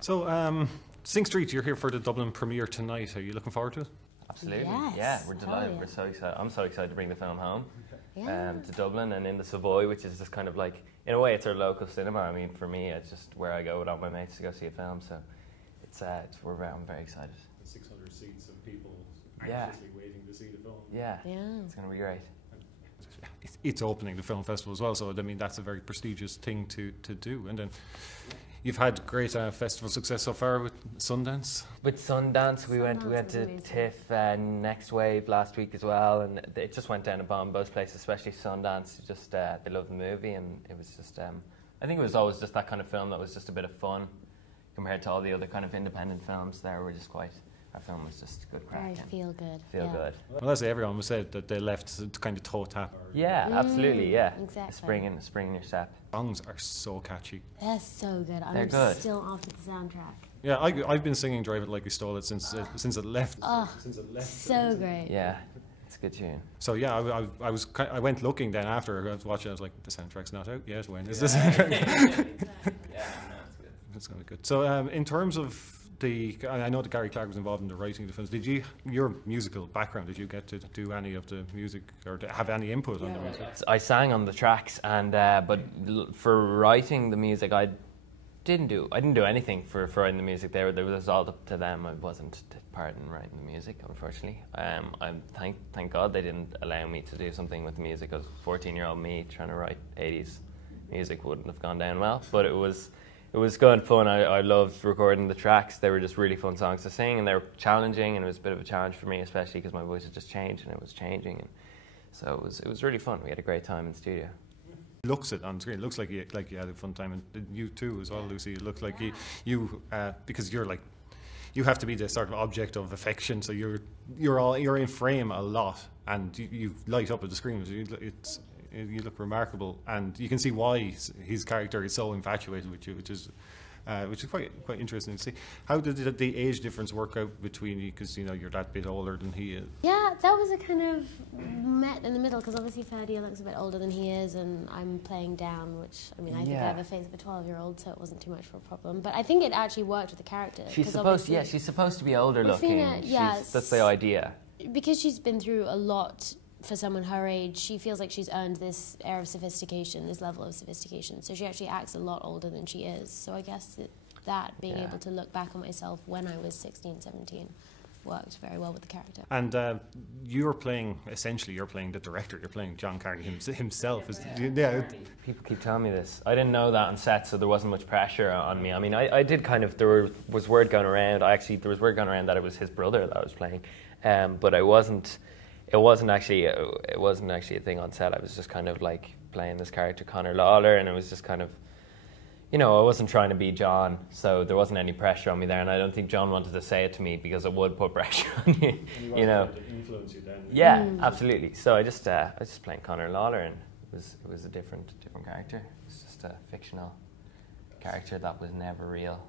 So, Sing Street, you're here for the Dublin premiere tonight. Are you looking forward to it? Absolutely. Yes, yeah, we're delighted. yeah. We're so excited. I'm so excited to bring the film home Yeah. to Dublin and in the Savoy, which is just kind of like, in a way, it's our local cinema. I mean, for me, it's just where I go with all my mates to go see a film. So I'm very excited. 600 seats of people Yeah. anxiously waiting to see the film. Yeah, Yeah. it's going to be great. It's opening the film festival as well, so I mean that's a very prestigious thing to do. And then you've had great festival success so far with Sundance. With Sundance, we went was to amazing. TIFF Next Wave last week as well, and it just went down a bomb. Both places, especially Sundance, just they loved the movie, and it was just I think it was always just that kind of film that was just a bit of fun compared to all the other kind of independent films. There were just quite. Our film was just good crack. Very and feel good. Feel yeah. good. Well, as everyone said that they left to kind of toe tap. Yeah, absolutely. Yeah, exactly. Spring in your step. Songs are so catchy. They're so good. They're I'm good. still after the soundtrack. Yeah, I've been singing "Drive It Like You Stole It" since it left. Oh, Since it left. so great. Yeah, it's a good tune. So yeah, I went looking then after I was watching. I was like, the soundtrack's not out yet. When is the soundtrack? Yeah, no, it's good. It's gonna be good. So in terms of I know that Gary Clark was involved in the writing of the films. Did you, your musical background, did you get to do any of the music or to have any input on the music? I sang on the tracks, and but for writing the music, I didn't do anything for writing the music. There was all up to them. I wasn't part in writing the music, unfortunately. Thank God they didn't allow me to do something with the music. Because 14-year-old me trying to write 80s music wouldn't have gone down well. But it was good fun. I loved recording the tracks. They were just really fun songs to sing, and they were challenging, and it was a bit of a challenge for me, especially because my voice had just changed and it was changing. And so it was really fun. We had a great time in the studio. Looks it on screen. It looks like you had a fun time, and you too as well, Lucy. It looks like you because you're like, you have to be the sort of object of affection. So you're in frame a lot, and you light up at the screen. You look remarkable, and you can see why his character is so infatuated with you, which is quite interesting to see. How did the age difference work out between you? Because you're that bit older than he is. Yeah, that was a kind of met in the middle, because obviously Ferdia looks a bit older than he is, and I'm playing down, which, I mean, I think I have a face of a 12-year-old, so it wasn't too much of a problem. But I think it actually worked with the character. She's supposed to be older looking. Yes. That's the idea. Because she's been through a lot for someone her age, she feels like she's earned this air of sophistication, this level of sophistication. So she actually acts a lot older than she is. So I guess that being able to look back on myself when I was 16, 17 worked very well with the character. And you're playing the director. You're playing John Carney himself. Yeah. People keep telling me this. I didn't know that on set, so there wasn't much pressure on me. I mean, I did kind of. There was word going around. There was word going around that it was his brother that I was playing, but I wasn't. It wasn't actually a thing on set. I was just kind of like playing this character, Conor Lawler, and it was just kind of, I wasn't trying to be John, so there wasn't any pressure on me there, and I don't think John wanted to say it to me because it would put pressure on you. And he wasn't to influence you then. Yeah, absolutely. So I was just playing Conor Lawler, and it was a different character. It was just a fictional character that was never real.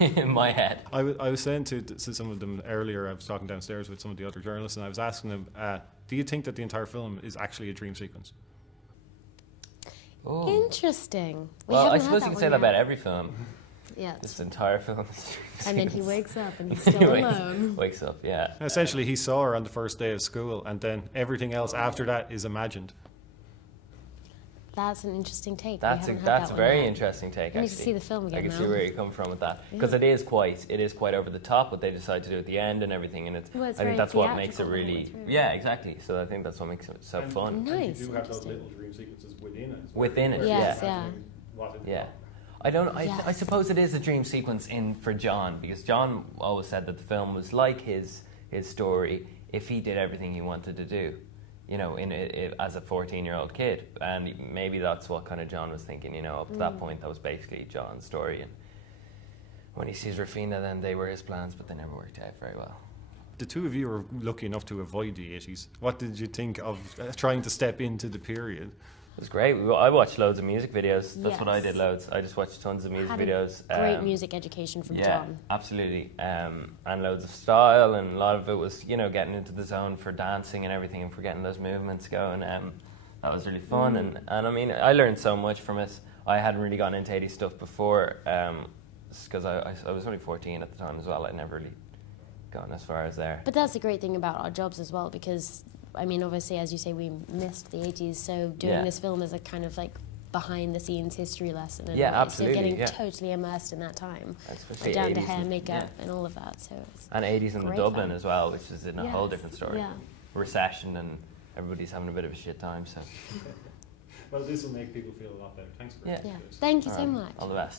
In my head. I was saying to some of them earlier, I was talking downstairs with some of the other journalists, and I was asking them, do you think that the entire film is actually a dream sequence? Oh. Interesting. Well, I suppose you can say that about every film. Yeah. This entire film is and then he wakes up and he's still alone. Wakes up, yeah. Essentially, he saw her on the first day of school, and then everything else after that is imagined. That's an interesting take. That's a very interesting take. I need to see the film again. I can see where you come from with that, because it is quite over the top what they decide to do at the end and everything, and I think that's what makes it really. Yeah, exactly. So I think that's what makes it so fun. Nice. You do have those little dream sequences within it. Within it, yes, yeah. I suppose it is a dream sequence for John, because John always said that the film was like his story if he did everything he wanted to do. As a 14-year-old kid, and maybe that's what kind of John was thinking. Up to that point, that was basically John's story. And when he sees Rafina, then they were his plans, but they never worked out very well. The two of you were lucky enough to avoid the 80s. What did you think of trying to step into the period? It was great. I watched loads of music videos. That's what I did loads. I just watched tons of music videos. Great music education from John. Absolutely. And loads of style, and a lot of it was, getting into the zone for dancing and everything, and for getting those movements going. That was really fun. And I mean, I learned so much from it. I hadn't really gotten into 80s stuff before. because I was only 14 at the time as well. I'd never really gone as far as there. But that's the great thing about our jobs as well, because, I mean, obviously, as you say, we missed the 80s, so doing this film is a kind of like behind-the-scenes history lesson. In a way. Absolutely. So getting totally immersed in that time, Especially down to 80s hair, makeup, and all of that. So it's and 80s in great Dublin fun. as well, which is in a whole different story. Yeah. Recession, and everybody's having a bit of a shit time. So Well, this will make people feel a lot better. Thanks for Yeah. this. Thank you all so right. much. All the best.